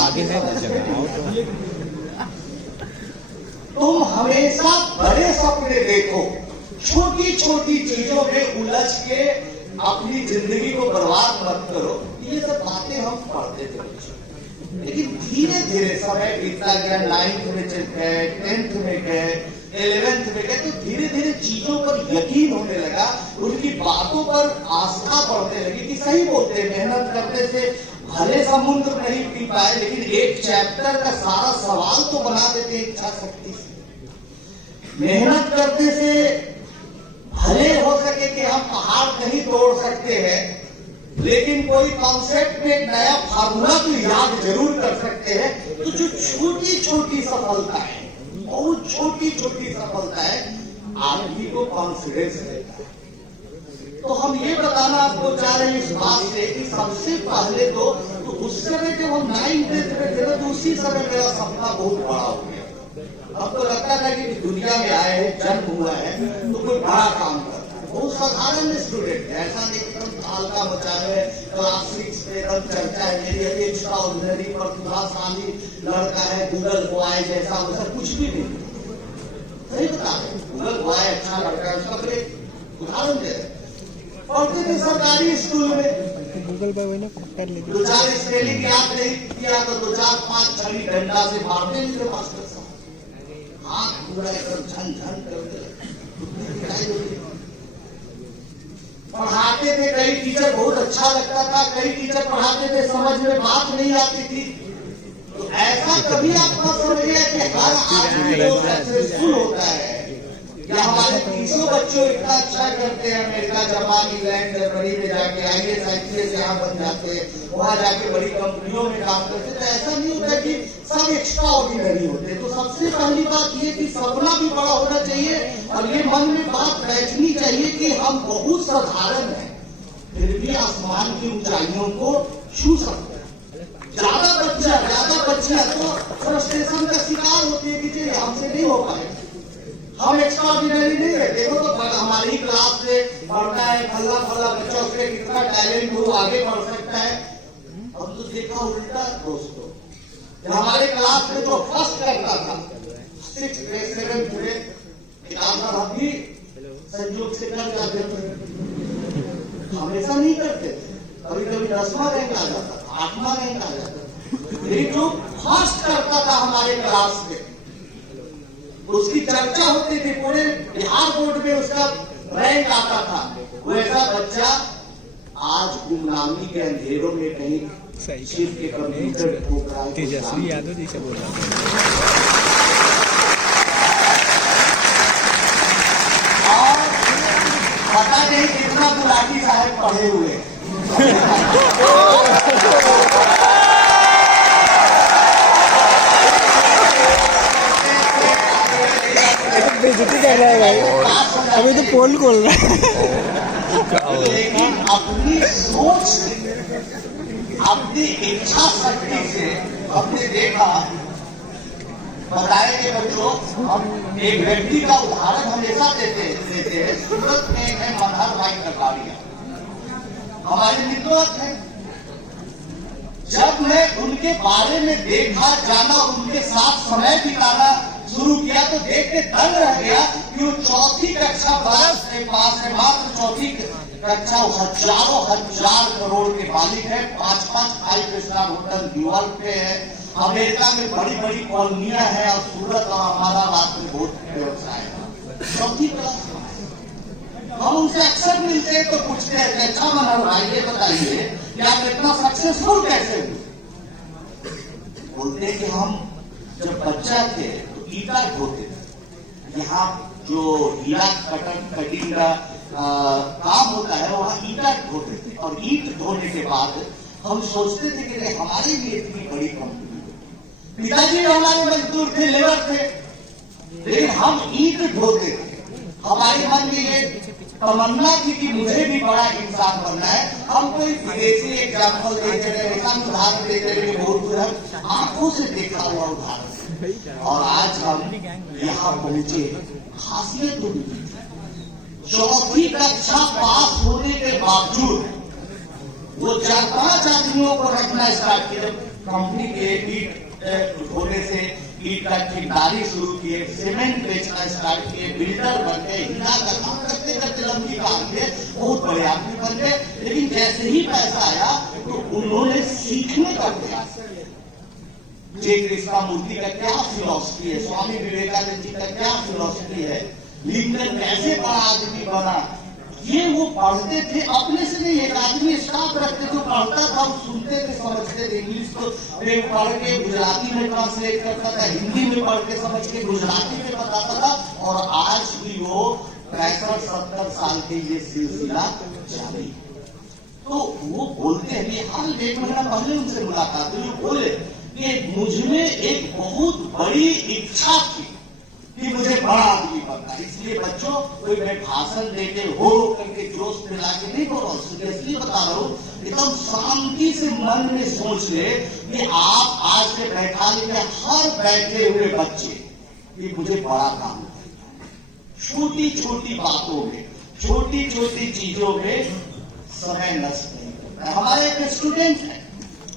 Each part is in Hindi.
आगे है तुम हमेशा बड़े सपने देखो, छोटी छोटी चीजों में उलझ के अपनी जिंदगी को बर्बाद मत करो। ये सब बातें हम पढ़ते थे, लेकिन धीरे धीरे समय बीतता गया, 9th में गए, 10th में गए, 11th में गए, तो धीरे धीरे चीजों पर यकीन होने लगा, उनकी बातों पर आस्था बढ़ने लगी कि सही बोलते, मेहनत करने से भले समुद्र नहीं पी पाए, लेकिन एक चैप्टर का सारा सवाल तो बना देते इच्छा शक्ति से। मेहनत करने से भले हो सके कि हम पहाड़ नहीं तोड़ सकते हैं, लेकिन कोई कॉन्सेप्ट में नया फार्मूला तो याद जरूर कर सकते हैं। तो जो छोटी छोटी सफलता है, बहुत छोटी छोटी सफलता है, आदमी को कॉन्फिडेंस देता है। तो हम ये बताना आपको चाह रहे हैं इस बात से कि सबसे पहले तो उस समय जब हम 9th में थे, तो उसी समय मेरा सपना बहुत बड़ा हो गया। अब तो लगता था कि दुनिया में आए हैं, जन्म हुआ है तो कोई बड़ा काम करता है। बहुत साधारण स्टूडेंट है, ऐसा नहीं एकदम हल्का मचा है। क्लास 6 में एकदम चर्चा है मेरी, एक्स्ट्रा ऑर्डिनरी प्रतिभाशाली लड़का है, गूगल बॉय जैसा वैसा कुछ भी नहीं। सही बता रहे, गूगल बॉय अच्छा लड़का है, उसका फिर उदाहरण दे रहे। पढ़ते थे सरकारी स्कूल में, गूगल बॉय ने कर ली, 2-4 स्पेलिंग याद नहीं किया तो 2-4-5 छड़ी डंडा से मारते नहीं मास्टर साहब, हाथ पूरा एकदम झन झन करते। पढ़ाते थे, कई टीचर बहुत अच्छा लगता था, कई टीचर पढ़ाते थे समझ में बात नहीं आती थी। तो ऐसा कभी आप न समझिए कि हर आदमी को सक्सेसफुल होता है, या हमारे 300 बच्चों इतना अच्छा करते हैं, अमेरिका, जापान, इंग्लैंड, जर्मनी में जाके IAS IPS यहाँ बन जाते हैं, वहां जाके बड़ी कंपनियों में काम करते। तो ऐसा नहीं होता कि सब एक्स्ट्रा ऑर्डिनरी होते। तो सबसे पहली बात ये कि सपना भी बड़ा होना चाहिए, और ये मन में बात बैठनी चाहिए कि हम बहुत साधारण हैं, फिर भी आसमान की ऊंचाइयों को छू सकते हैं। ज्यादा बच्चियां तो फ्रस्ट्रेशन का शिकार होती है कि जी हमसे नहीं हो पाए, हम एक्स्ट्रा ऑर्डिनरी नहीं है। देखो तो हमारी क्लास में पढ़ता है फल्ला बच्चा, उसके कितना टैलेंट हो, आगे बढ़ सकता है। हम तो देखा उल्टा दोस्तों, हमारे क्लास में जो फर्स्ट करता था 6th grade 7th grade किताब पर हम भी संयोग से कर जाते थे, हमेशा नहीं करते थे, कभी कभी 10वां रैंक आ जाता था, 8वां रैंक आ जाता था। लेकिन जो फर्स्ट करता था हमारे क्लास में, उसकी चर्चा होती थी, पूरे बिहार बोर्ड में उसका रैंक आता था। वैसा बच्चा आज गुमनामी के अंधेरों में कहीं शिव के कंप्यूटर ठोक रहा है। तेजस्वी यादव जी से बोल रहा और पता नहीं कितना गुलाटी साहब पढ़े हुए। बेइज्जती कर रहा है भाई, अभी तो पोल खोल रहा है। लेकिन अपनी सोच से, अपनी इच्छा शक्ति से हमने देखा, बताए कि बच्चों हम एक व्यक्ति का उदाहरण हमेशा देते हैं। सूरत में है मनहर भाई कटारिया, हमारे मित्र थे। जब मैं उनके बारे में देखा, जाना, उनके साथ समय बिताना शुरू किया, तो देख के दंग रह गया कि वो 4th कक्षा पास है, मात्र 4th कक्षा, हजारों हजार करोड़ के मालिक है, 5-5 5 स्टार होटल न्यूयॉर्क पे है, अमेरिका में बड़ी बड़ी कॉलोनियां हैं, और सूरत और अहमदाबाद में बहुत व्यवसाय है। 4th क्लास हम उनसे अक्सर मिलते हैं तो पूछते हैं कि अच्छा मनोहर भाई ये बताइए कि आप इतना सक्सेसफुल कैसे हुए। बोलते हैं कि हम जब बच्चा थे तो ईटा ढोते थे, यहाँ जो हीरा कटिंग का काम होता है वहाँ ईटा ढोते थे, और ईट ढोने के बाद हम सोचते थे कि हमारे लिए इतनी बड़ी कंपनी है। पिताजी हमारे मजदूर थे, लेबर थे, लेकिन हम ईट ढोते थे। हमारे मन में ये तमन्ना थी कि मुझे भी बड़ा इंसान बनना है। हम कोई विदेशी एग्जाम्पल देते रहे, ऐसा उदाहरण देते रहे, बहुत आंखों से देखा हुआ उदाहरण, और आज हम यहाँ पहुंचे। खासियत तो 4th कक्षा पास होने के बावजूद वो 4-5 आदमियों को रखना स्टार्ट किया। कंपनी के ईट होने से ईट का ठेकेदारी शुरू किए, सीमेंट बेचना स्टार्ट किए, बिल्डर बन गए, हीरा का काम करते करते लंबी कहानी है, बहुत बड़े आदमी बन गए। लेकिन जैसे ही पैसा आया तो उन्होंने सीखने का प्रयास किया। जे कृष्णामूर्ति का क्या फिलॉसफी है, स्वामी विवेकानंद जी का क्या फिलॉसफी है, लिंकन कैसे बड़ा आदमी बना, ये वो पढ़ते थे अपने से नहीं। एक आदमी स्टाफ रखते थे, पढ़ता था, सुनते थे, समझते थे। इंग्लिश को पढ़ के गुजराती में ट्रांसलेट करता था, हिंदी में पढ़ के समझ के गुजराती में बताता था। और आज भी वो 65-70 साल के ये सिलसिला जारी है। तो वो बोलते हैं, हाल 1 महीना पहले उनसे मुलाकात हुई, बोले कि मुझमें एक बहुत बड़ी इच्छा थी कि मुझे बड़ा आदमी बनना। इसलिए बच्चों, कोई मैं भाषण देके हो करके जोश दिला के नहीं बोल रहा हूँ, सीरियसली बता रहा हूँ। एकदम शांति से मन में सोच ले कि आप आज से बैठा लेंगे हर बैठे हुए बच्चे कि मुझे बड़ा काम करना है। छोटी छोटी बातों में, छोटी छोटी चीजों में समय नष्ट नहीं करना है। हमारे एक स्टूडेंट है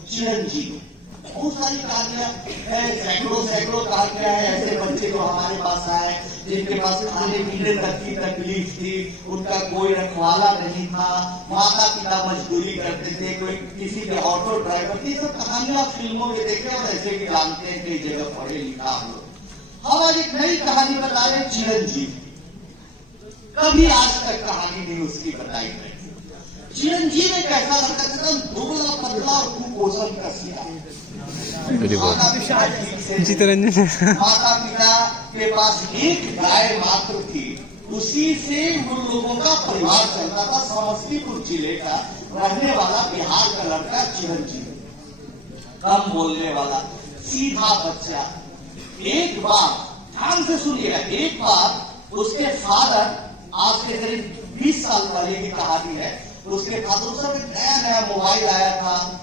चिरंजीवी, बहुत सारी कहानियां है, सैकड़ों कहानियां है। ऐसे बच्चे जो हमारे पास आए जिनके पास खाने पीने तक की तकलीफ थी, उनका कोई रखवाला नहीं था, माता पिता मजदूरी करते थे, कोई किसी के ऑटो ड्राइवर थी। सब कहानियां फिल्मों में देखे और ऐसे भी जानते हैं, कई जगह पढ़े लिखा हम लोग। हम आज एक नई कहानी बता रहे चिरंजीवी, कभी आज तक कहानी नहीं उसकी बताई गई। चिरंजीवी एक ऐसा लड़का था, दुबला पतला और कुपोषण का शिकार। माता पिता के पास एक गाय मात्र थी, उसी से उन लोगों का परिवार चलता था। समस्तीपुर जिले का रहने वाला बिहार का लड़का चिरंजीवी, कम बोलने वाला, सीधा बच्चा। एक बार, ध्यान से सुनिएगा, एक बार उसके फादर, आज से करीब 20 साल पहले की कहानी है, उसके फादर उस समय नया मोबाइल आया था,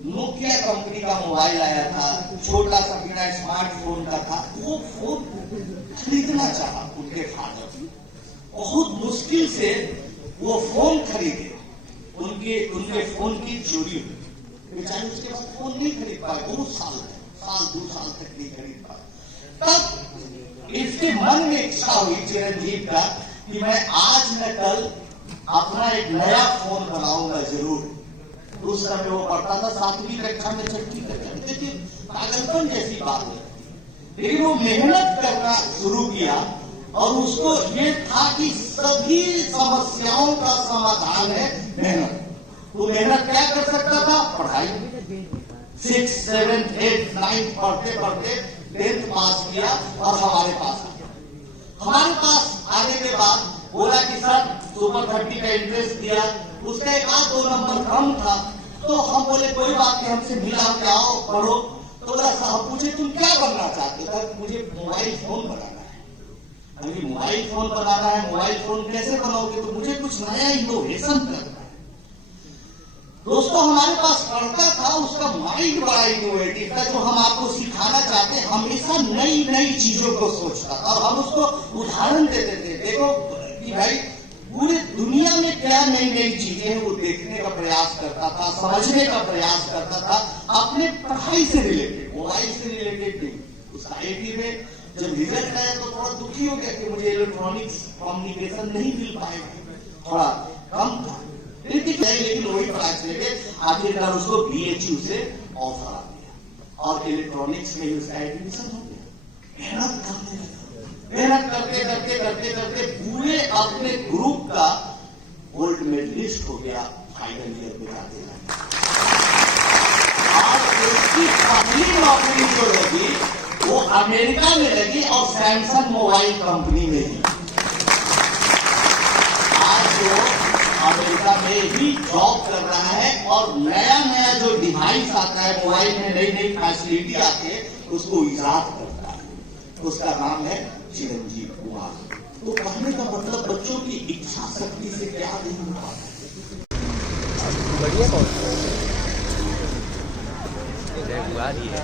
नोकिया कंपनी का मोबाइल आया था, छोटा सा बिना स्मार्टफोन का था। वो फोन खरीदना चाहा उनके फादर, बहुत मुश्किल से वो फोन खरीदे। उनके फोन की चोरी हुई, बेचारे उसके बाद फोन नहीं खरीद पाए, बहुत साल 2 साल तक नहीं खरीद पाए। तब इसके मन में इच्छा हुई चिरंजीव का कि मैं आज न कल अपना एक नया फोन बनाऊंगा जरूर। उस समय वो पढ़ता था 7वीं कक्षा में, 6वीं कक्षा में, देखिए पागलपन जैसी बात है। लेकिन वो मेहनत करना शुरू किया और उसको ये था कि सभी समस्याओं का समाधान है मेहनत। वो मेहनत क्या कर सकता था? पढ़ाई। 6, 7, 8, 9 पढ़ते पढ़ते 10th पास किया और हमारे पास आ गया। हमारे पास आने के बाद बोला कि सर सुपर 30 का इंटरेस्ट दिया, उसका 1-2 नंबर कम था। तो हम बोले कोई बात नहीं, हमसे मिला के आओ पढ़ो। तो बोला साहब पूछे तुम क्या बनना चाहते हो? मुझे मोबाइल फोन बनाना है। अभी मोबाइल फोन बनाना है, मोबाइल फोन कैसे बनाओगे? तो मुझे कुछ नया इनोवेशन करना है। दोस्तों हमारे पास पढ़ता था, उसका माइंड बड़ा इनोवेटिव था। जो हम आपको सिखाना चाहते हैं, हमेशा नई नई चीजों को सोचता था और हम उसको उदाहरण देते थे। देखो कि भाई पूरी दुनिया में क्या नई नई चीजें हैं वो देखने का प्रयास करता था, समझने का प्रयास करता था, अपने पढ़ाई से रिलेटेड, मोबाइल से रिलेटेड नहीं। उस आईआईटी में जब रिजल्ट आया तो थोड़ा दुखी हो गया कि मुझे इलेक्ट्रॉनिक्स कम्युनिकेशन नहीं मिल पाएगा, थोड़ा कम था। लेकिन वही पढ़ाई से लेके आखिरकार उसको BHU से ऑफर आ गया और इलेक्ट्रॉनिक्स में उसका एडमिशन हो गया। मेहनत करने लगा, मेहनत करते करते करते करते पूरे अपने ग्रुप का गोल्ड मेडलिस्ट हो गया फाइनल ईयर में जाते जाते। और उसकी पहली नौकरी जो लगी वो अमेरिका में लगी और सैमसंग मोबाइल कंपनी में ही। आज वो अमेरिका में ही जॉब कर रहा है और नया नया जो डिवाइस आता है, मोबाइल में नई नई फैसिलिटी आती है, उसको इजाद करता है। उसका नाम है चिरंजीव कुमार। तो कहने का मतलब बच्चों की इच्छा शक्ति से क्या नहीं हो पाता। बढ़िया